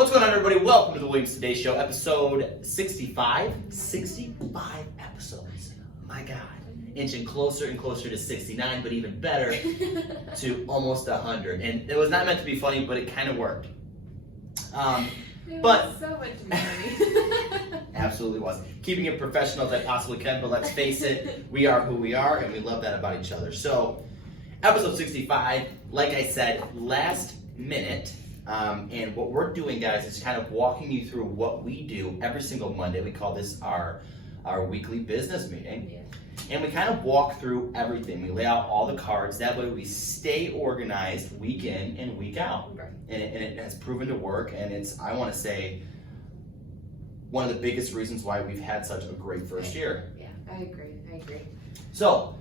What's going on, everybody? Welcome to the Williams Today Show, episode 65. 65 episodes. My God. Inching closer and closer to 69, but even better, to almost 100. And it was not meant to be funny, but it kind of worked. It but was so much money. Absolutely was. Keeping it professional as I possibly can, but let's face it, we are who we are, and we love that about each other. So, episode 65, like I said, last minute. And what we're doing, guys, is kind of walking you through what we do every single Monday. We call this our weekly business meeting. Yeah. And we kind of walk through everything. We lay out all the cards. That way we stay organized week in and week out. Right. And it has proven to work. And it's, I want to say, one of the biggest reasons why we've had such a great first year. Yeah, I agree. So,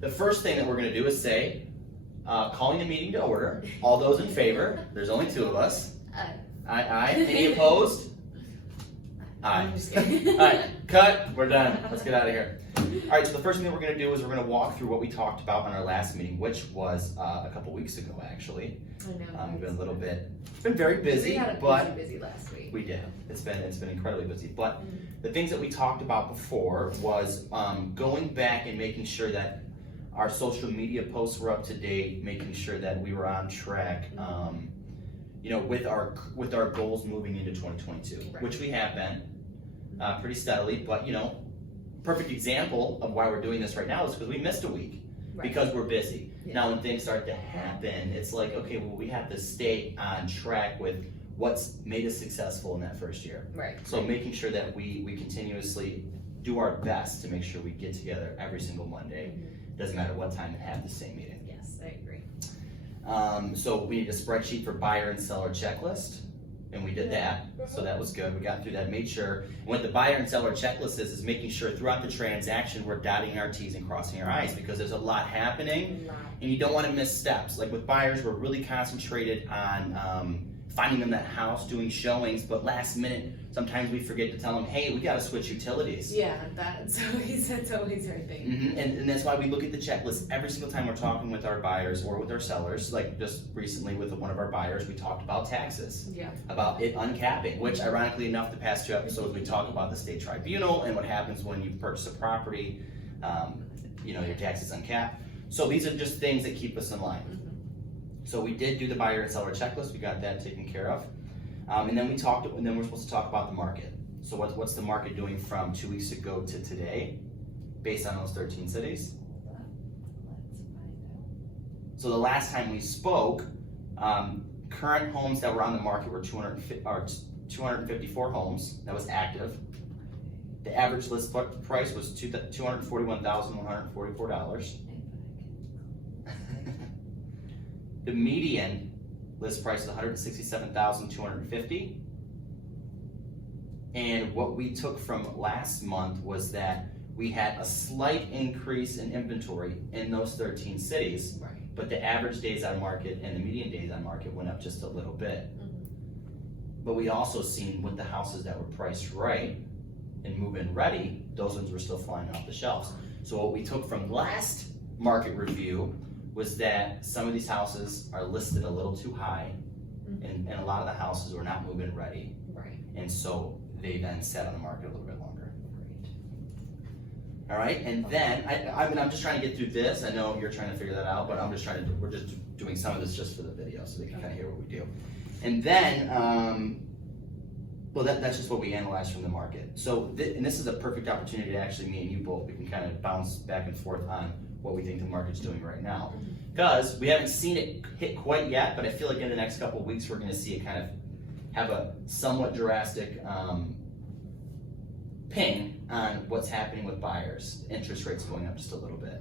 the first thing that we're going to do is say, calling the meeting to order. All those in favor, there's only two of us. Aye. Any opposed? Aye. I'm just kidding. All right, cut. We're done. Let's get out of here. All right, so the first thing that we're going to do is we're going to walk through what we talked about on our last meeting, which was a couple weeks ago, actually. I know. We've been a little bit, it's been very busy, we had but busy last week. we did. It's been incredibly busy. But the things that we talked about before was going back and making sure that our social media posts were up to date, making sure that we were on track, with our goals moving into 2022, Right. which we have been pretty steadily. But perfect example of why we're doing this right now is because we missed a week Right. because we're busy. Yeah. Now, when things start to happen, it's like, okay, well, we have to stay on track with what's made us successful in that first year. Right. So making sure that we continuously do our best to make sure we get together every single Monday. Doesn't matter what time and have the same meeting. Yes, I agree. So we need a spreadsheet for buyer and seller checklist, and we did that. So that was good. We got through that. Made sure. And what the buyer and seller checklist is making sure throughout the transaction we're dotting our T's and crossing our I's, because there's a lot happening, and you don't want to miss steps. Like with buyers, we're really concentrated on finding them that house, doing showings, but last minute, sometimes we forget to tell them, hey, we got to switch utilities. Yeah, that's always our thing. And that's why we look at the checklist every single time we're talking with our buyers or with our sellers. Like just recently with one of our buyers, we talked about taxes, Yeah. about it uncapping, which ironically enough, the past two episodes we talk about the state tribunal and what happens when you purchase a property, your taxes uncapped. So these are just things that keep us in line. So we did do the buyer and seller checklist. We got that taken care of. And then we're supposed to talk about the market. So what's the market doing from 2 weeks ago to today based on those 13 cities? Let's find out. So the last time we spoke, current homes that were on the market were 254 homes that was active. The average list price was $241,144. The median list price is $167,250. And what we took from last month was that we had a slight increase in inventory in those 13 cities, Right. but the average days on market and the median days on market went up just a little bit. But we also seen with the houses that were priced right and move-in ready, those ones were still flying off the shelves. So what we took from last market review was that some of these houses are listed a little too high, and a lot of the houses were not move-in ready, Right. and so they then sat on the market a little bit longer. All right, and then I'm just trying to get through this. I know you're trying to figure that out, but we're just doing some of this just for the video so they can kind of hear what we do. And then, that's just what we analyze from the market. So, and this is a perfect opportunity to actually me and you both, we can kind of bounce back and forth on what we think the market's doing right now. Because we haven't seen it hit quite yet, but I feel like in the next couple of weeks we're going to see it kind of have a somewhat drastic ping on what's happening with buyers. Interest rates going up just a little bit.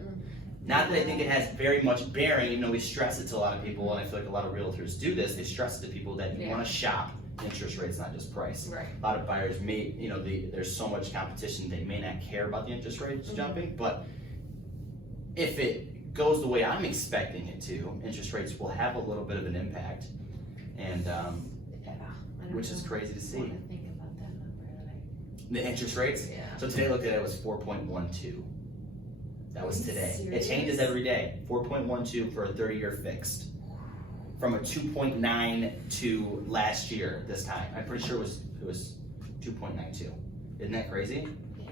Not that I think it has very much bearing, even though we stress it to a lot of people, and I feel like a lot of realtors do this, they stress it to people that you want to shop interest rates, not just price. Right. A lot of buyers may, there's so much competition, they may not care about the interest rates jumping, but if it goes the way I'm expecting it to, interest rates will have a little bit of an impact, and which is crazy to see. I think about that number. The interest rates? Yeah. So today I looked at it, was 4.12. That was Are you today. serious? It changes every day. 4.12 for a 30-year fixed. from a 2.9 to last year this time. I'm pretty sure it was 2.92. Isn't that crazy? Yeah.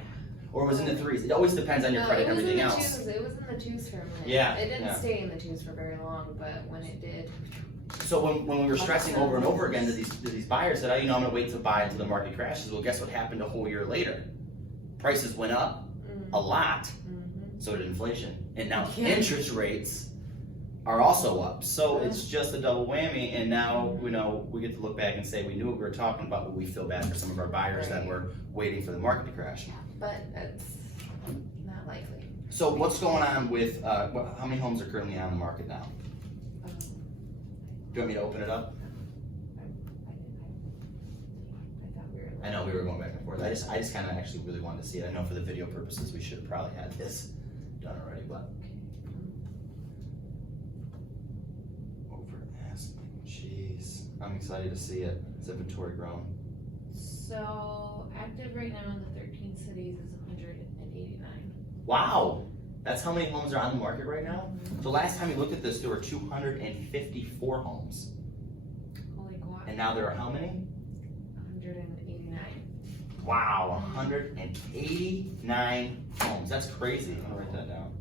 Or was it in the threes? It always depends on your credit and everything else. It was in the twos for a minute. Yeah, It didn't yeah. stay in the twos for very long, but when it did. So when we were stressing over and over again to these buyers that I'm gonna wait to buy until the market crashes. Well, guess what happened a whole year later? Prices went up a lot. So did inflation, and now interest rates are also up. So it's just a double whammy. And now we get to look back and say we knew what we were talking about, but we feel bad for some of our buyers that were waiting for the market to crash. But it's not likely. So what's going on with how many homes are currently on the market now? Do you want me to open it up? I thought we were. I know we were going back and forth. I just kind of actually really wanted to see it. I know for the video purposes we should have probably had this done already, but. Jeez, I'm excited to see it. It's inventory growing. So active right now in the 13 cities is 189. Wow, that's how many homes are on the market right now? The last time we looked at this, there were 254 homes. Holy God. And now there are how many? 189. Wow, 189 homes. That's crazy. I'm gonna write that down.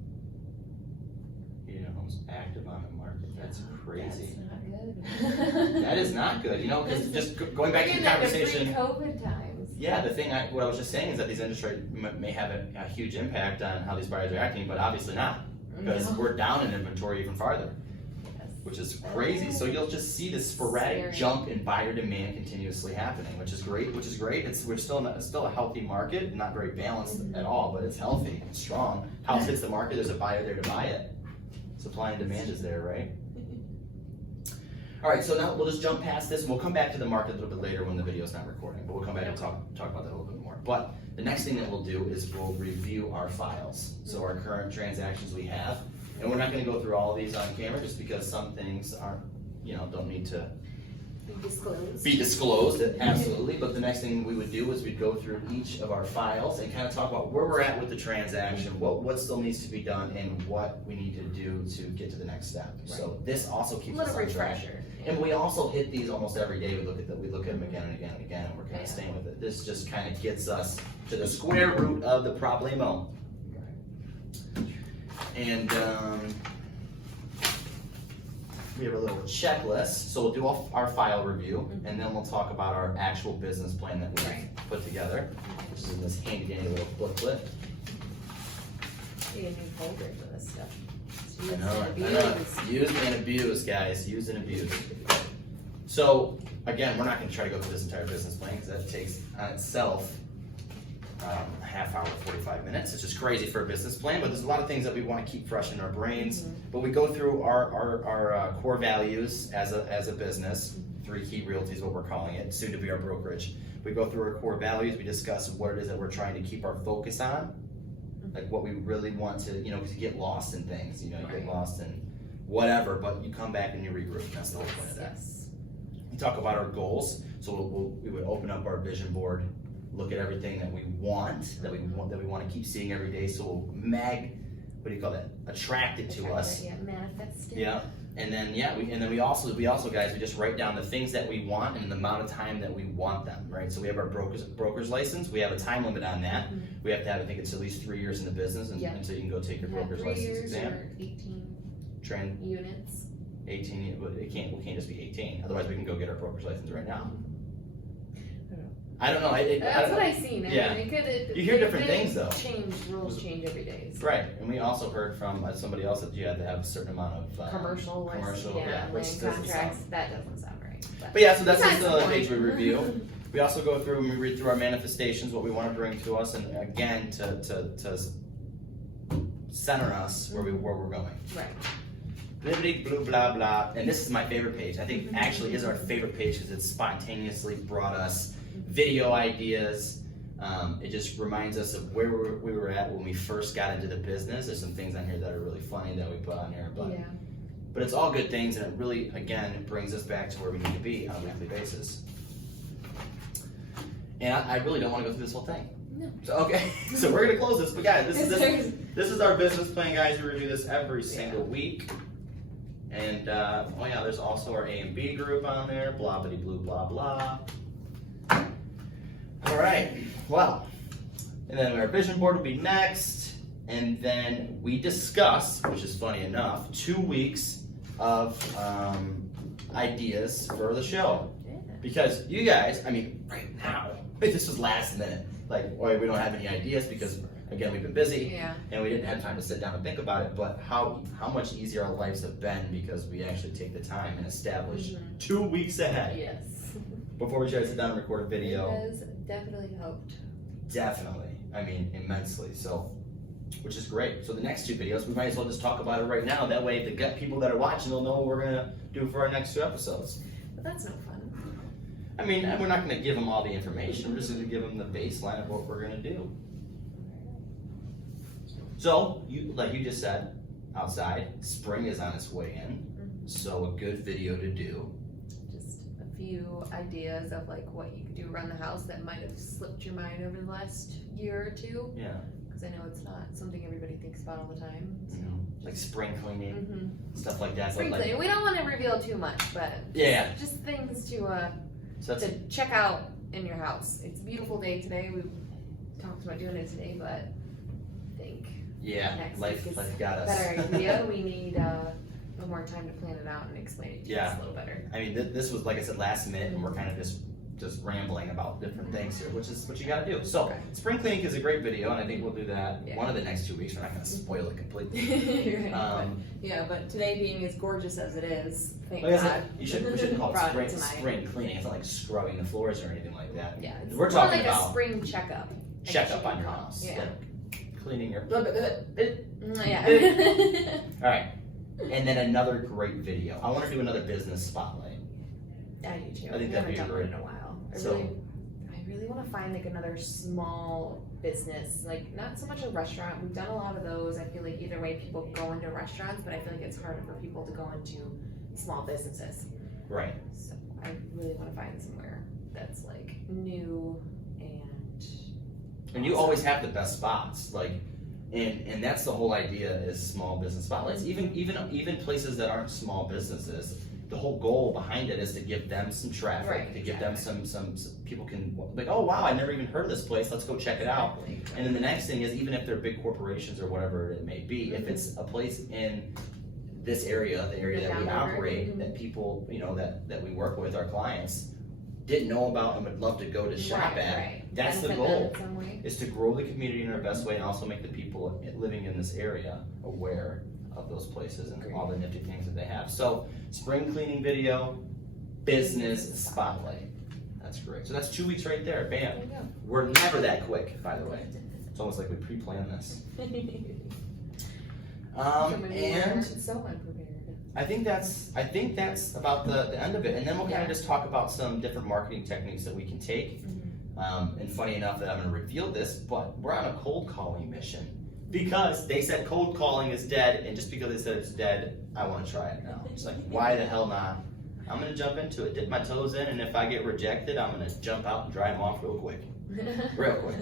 89 homes active on the market. That's crazy. That's not good. That is not good, because just going back to the conversation. COVID times. Yeah, what I was just saying is that these industries may have a huge impact on how these buyers are acting, but obviously not, because we're down in inventory even farther, which is crazy. So you'll just see this sporadic jump in buyer demand continuously happening, which is great. We're still a healthy market, not very balanced at all, but it's healthy, it's strong. House hits the market, there's a buyer there to buy it. Supply and demand is there, right? All right, so now we'll just jump past this. We'll come back to the market a little bit later when the video's not recording, but we'll come back and talk about that a little bit more. But the next thing that we'll do is we'll review our files. So our current transactions we have, and we're not gonna go through all of these on camera just because some things aren't, don't need to be disclosed, absolutely. But the next thing we would do is we'd go through each of our files and kind of talk about where we're at with the transaction, what still needs to be done, and what we need to do to get to the next step. Right. So this also keeps us on track. And we also hit these almost every day. We look at them again and again and again, and we're kind of staying with it. This just kind of gets us to the square root of the problemo. And we have a little checklist. So we'll do our file review, and then we'll talk about our actual business plan that we put together, which is in this handy dandy little booklet. You need a new folder for this stuff. I know. Use and abuse, guys. Use and abuse. So, again, we're not going to try to go through this entire business plan because that takes on itself a half hour, 45 minutes. It's just crazy for a business plan, but there's a lot of things that we want to keep fresh in our brains. But we go through our core values as a business. 3 Key Realty is what we're calling it, soon to be our brokerage. We go through our core values. We discuss what it is that we're trying to keep our focus on. Like what we really want to, because you get lost in things, you get lost in whatever, but you come back and you regroup. That's the whole point of that. We talk about our goals, so we would open up our vision board, look at everything that we want, that we want to keep seeing every day. So we'll attract it to us. Yeah, manifest it. Yeah. And then we also guys, we just write down the things that we want and the amount of time that we want them, right? So we have our broker's license. We have a time limit on that. We have to have, I think it's at least 3 years in the business until you can go take your broker's license exam. 18 units. 18. We can't just be 18. Otherwise, we can go get our broker's license right now. I don't know. That's what I've seen. You hear different things though. Rules change every day. So. Right, and we also heard from somebody else that you had to have a certain amount of commercial, land contracts. That doesn't sound right. But yeah, so that's just another page we review. We also go through and we read through our manifestations, what we want to bring to us, and again to center us where we're going. Right. Blibbity, blue, blah, blah. And this is my favorite page. I think actually is our favorite page because it spontaneously brought us video ideas. It just reminds us of where we were at when we first got into the business. There's some things on here that are really funny that we put on here, but it's all good things, and it really, again, it brings us back to where we need to be on a weekly basis. And I really don't want to go through this whole thing. No. So, okay, so we're gonna close this. But guys, this is our business plan, guys. We review this every single week. And oh yeah, there's also our A and B group on there, blah bitty blue blah blah. All right, well, and then our vision board will be next, and then we discuss, which is funny enough, 2 weeks of ideas for the show. Because you guys, I mean, right now, this was last minute. Like, boy, we don't have any ideas because, again, we've been busy and we didn't have time to sit down and think about it. But how much easier our lives have been because we actually take the time and establish 2 weeks ahead. Yes. Before we try to sit down and record a video. It has definitely helped. Definitely. I mean, immensely. So, which is great. So the next 2 videos, we might as well just talk about it right now. That way, the people that are watching will know what we're gonna do for our next 2 episodes. But that's no fun. I mean, we're not going to give them all the information. We're just going to give them the baseline of what we're going to do. So, like you just said, outside, spring is on its way in. So a good video to do. Just a few ideas of like what you could do around the house that might have slipped your mind over the last year or 2. Yeah. Because I know it's not something everybody thinks about all the time. So. Like spring cleaning, stuff like that. Spring cleaning. We don't want to reveal too much, but just things to check out in your house. It's a beautiful day today. We talked about doing it today, but I think next life week is got us. Better idea. We need a little more time to plan it out and explain it to us a little better. I mean, this was, like I said, last minute, and we're kind of just rambling about different things here, which is what you got to do. So, spring cleaning is a great video, and I think we'll do that one of the next 2 weeks. We're not going to spoil it completely. But today being as gorgeous as it is, thank we God. shouldn't call it spring cleaning. It's not like scrubbing the floors or anything like that. Yeah, it's we're talking like about a spring checkup. Checkup on your house. Yeah. Like cleaning your. Yeah. All right, and then another great video. I want to do another business spotlight. I do too. I think that'd be great in a while. I really want to find like another small business, like not so much a restaurant. We've done a lot of those. I feel like either way people go into restaurants, but I feel like it's harder for people to go into small businesses. Right. So I really want to find somewhere that's like new and you always have the best spots, like, and that's the whole idea is small business spotlights. Even places that aren't small businesses. The whole goal behind it is to give them some traffic, to give them some people can like, oh wow, I never even heard of this place. Let's go check it out. And then the next thing is, even if they're big corporations or whatever it may be, if it's a place in this area, the area that we operate, that people that we work with, our clients didn't know about and would love to go to shop at. That's the goal, is to grow the community in our best way and also make the people living in this area aware of those places and all the nifty things that they have. So, spring cleaning video, business spotlight. That's great. So that's 2 weeks right there. Bam. We're never that quick, by the way. It's almost like we pre-planned this. And so unprepared. I think that's about the end of it. And then we'll kind of just talk about some different marketing techniques that we can take. And funny enough that I'm going to reveal this, but we're on a cold calling mission. Because they said cold calling is dead, and just because they said it's dead, I want to try it now. It's like, why the hell not? I'm going to jump into it, dip my toes in, and if I get rejected, I'm going to jump out and dry them off real quick. Real quick.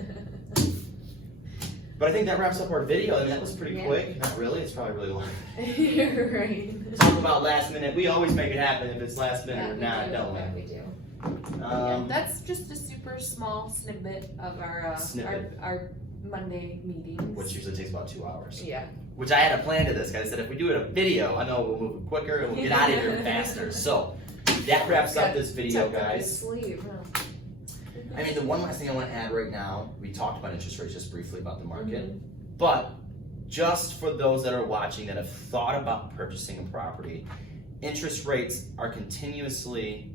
But I think that wraps up our video, and that was pretty quick. Not really, it's probably really long. You're right. Talk about last minute. We always make it happen if it's last minute or not, don't we? Yeah, we do. That's just a super small snippet of our Monday meetings. Which usually takes about 2 hours. Yeah. Which I had a plan to this, because I said if we do it a video, I know we'll move quicker and we'll get out of here faster. So that wraps up this video, guys. Sleeve, huh? I mean, the one last thing I want to add right now, we talked about interest rates just briefly about the market, but just for those that are watching that have thought about purchasing a property, interest rates are continuously,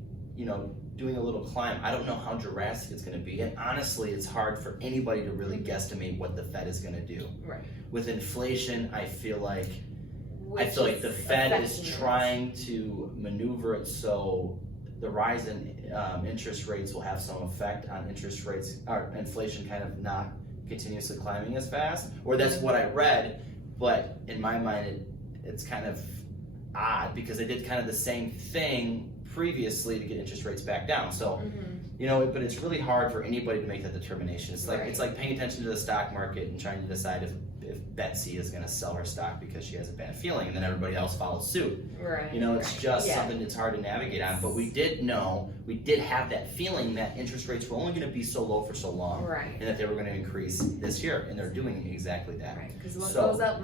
doing a little climb. I don't know how drastic it's going to be, and honestly, it's hard for anybody to really guesstimate what the Fed is going to do. Right. With inflation, I feel like the Fed is trying to maneuver it so the rise in interest rates will have some effect on interest rates, or inflation kind of not continuously climbing as fast. Or that's what I read, but in my mind, it's kind of odd because they did kind of the same thing previously to get interest rates back down. So, but it's really hard for anybody to make that determination. It's like it's like paying attention to the stock market and trying to decide if Betsy is going to sell her stock because she has a bad feeling, and then everybody else follows suit. Right. You know, it's just Yeah. something that's hard to navigate on. But we did have that feeling that interest rates were only going to be so low for so long, Right. and that they were going to increase this year, and they're doing exactly that. Right. Because what So- goes up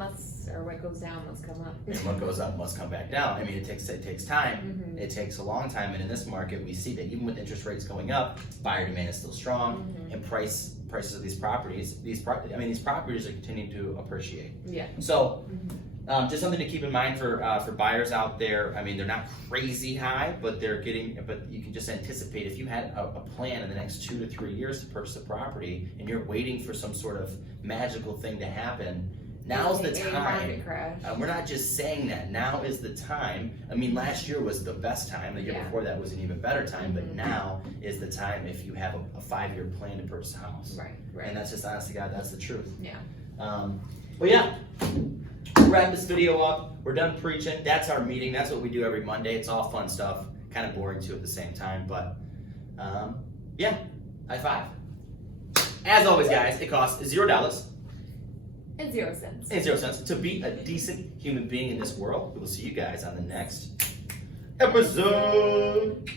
what goes down must come up. And what goes up must come back down. I mean, it takes time. Mhm. It takes a long time, and in this market, we see that even with interest rates going up, buyer demand is still strong, Mhm. and prices of these properties, these properties are continuing to appreciate. Yeah. So, Mhm. just something to keep in mind for buyers out there. I mean, they're not crazy high, but but you can just anticipate if you had a plan in the next 2 to 3 years to purchase a property, and you're waiting for some sort of magical thing to happen. Now's the AKA time. market crash. We're not just saying that. Now is the time. I mean, last year was the best time. The year Yeah. before that was an even better time. But Mhm. now is the time if you have a 5-year plan to purchase a house. Right. Right. And that's just, honest to God, that's the truth. Yeah. But yeah, wrap this video up. We're done preaching. That's our meeting. That's what we do every Monday. It's all fun stuff. Kind of boring too at the same time. But yeah, high five. As always, guys, it costs $0. And 0 cents. And 0 cents to be a decent human being in this world. We will see you guys on the next episode.